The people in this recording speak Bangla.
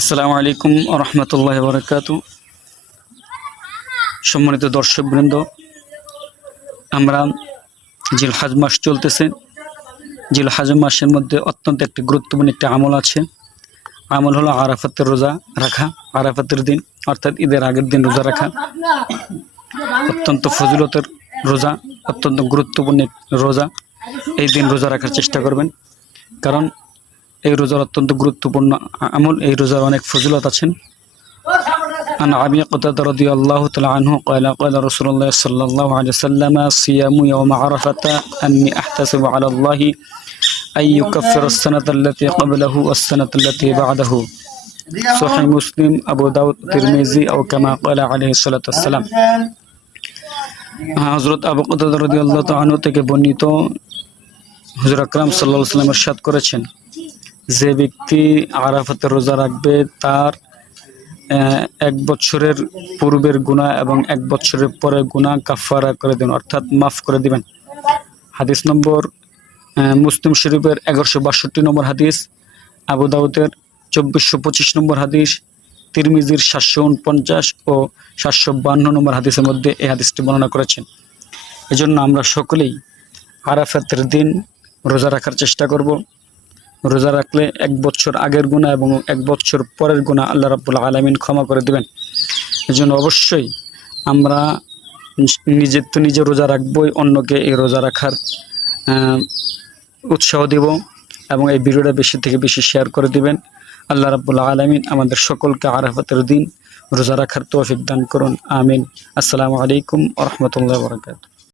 আসসালামু আলাইকুম রহমতুল্লাহ বরকাত সম্মানিত দর্শকবৃন্দ, আমরা জিল হাজ মাস চলতেছে। জিল হাজ মাসের মধ্যে অত্যন্ত একটি গুরুত্বপূর্ণ একটি আমল আছে। আমল হলো আরাফাতের রোজা রাখা, আরাফাতের দিন, অর্থাৎ ঈদের আগের দিন রোজা রাখা। অত্যন্ত ফজিলতের রোজা, অত্যন্ত গুরুত্বপূর্ণ রোজা। এই দিন রোজা রাখার চেষ্টা করবেন। কারণ এই রোজার অত্যন্ত গুরুত্বপূর্ণ আমল এই রোজার অনেক ফজিলত আছেন عن أبي قتادة رضي الله تعالى عنه قال قال رسول الله صلى الله عليه وسلم صيام يوم عرفة أني أحتسب على الله أن يكفر السنة التي قبله والسنة التي بعده صحيح مسلم أبو داود الترمذي أو كما قال عليه الصلاة والسلام হজরত আবু কতাদা রাদিয়াল্লাহু তাআলা আনহু থেকে বর্ণিত হুজুর আকরাম সাল্লাল্লাহু আলাইহি ওয়াসাল্লাম ইরশাদ করেছেন যে ব্যক্তি আরাফাতের রোজা রাখবে, তার এক বছরের পূর্বের গুণা এবং এক বছরের পরে গুণা কাফারা করে দেবেন অর্থাৎ মাফ করে দিবেন। হাদিস নম্বর মুসলিম শরীফের এগারোশো বাষট্টি নম্বর হাদিস, আবু দাউদের চব্বিশশো পঁচিশ নম্বর হাদিস, তিরমিজির সাতশো উনপঞ্চাশ ও সাতশো বান্ন নম্বর হাদিসের মধ্যে এই হাদিসটি বর্ণনা করেছেন। এজন্য আমরা সকলেই আরাফাতের দিন রোজা রাখার চেষ্টা করব। রোজা রাখলে এক বছর আগের গুণা এবং এক বছর পরের গুণা আল্লাহ রাব্বুল আলমিন ক্ষমা করে দেবেন। এজন্য অবশ্যই আমরা নিজের তো নিজে রোজা রাখবই, অন্যকে এই রোজা রাখার উৎসাহ দিব এবং এই ভিডিওটা বেশি থেকে বেশি শেয়ার করে দিবেন। আল্লাহ রাব্বুল আলমিন আমাদের সকলকে আরাফাতের দিন রোজা রাখার তৌফিক দান করুন। আমিন। আসসালামু আলাইকুম রহমতুল্লাহ বরকাত